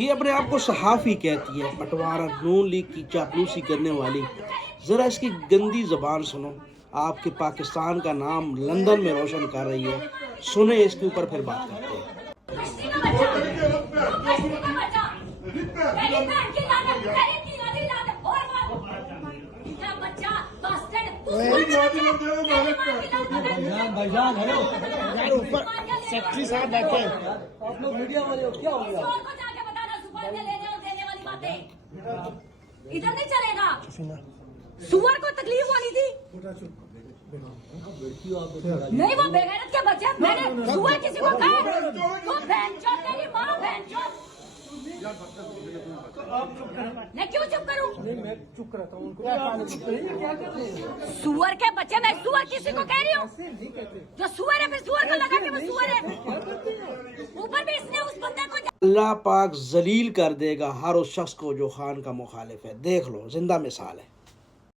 ये अपने आप को सहाफ़ी कहती है, पटवारा नून लीग की चापलूसी करने वाली। ज़रा इसकी गंदी ज़बान सुनो, आपके पाकिस्तान का नाम लंदन में रोशन कर रही है। सुने इसके ऊपर फिर बात करते हैं। भाईजान हेलो यार, ऊपर सेक्रेटरी साहब बैठे हैं, आप लोग मीडिया वाले हो, क्या हो गया? इधर नहीं चलेगा। सुअर को तकलीफ होनी थी नहीं, वो बेगैरत के बच्चे। मैंने सुअर किसी को कहा? तो बहनचोद तेरी माँ बहनचोद। मैं क्यों चुप करूं? मैं चुप रहता हूँ। सुअर के बच्चे, मैं सुअर किसी को कह रही हूँ? जो सुअर है फिर सुअर को लगा के वो सुअर है। ऊपर भी इसने उस बंदे को अल्लाह पाक जलील कर देगा हर उस शख्स को जो खान का मुखालिफ है। देख लो, जिंदा मिसाल है।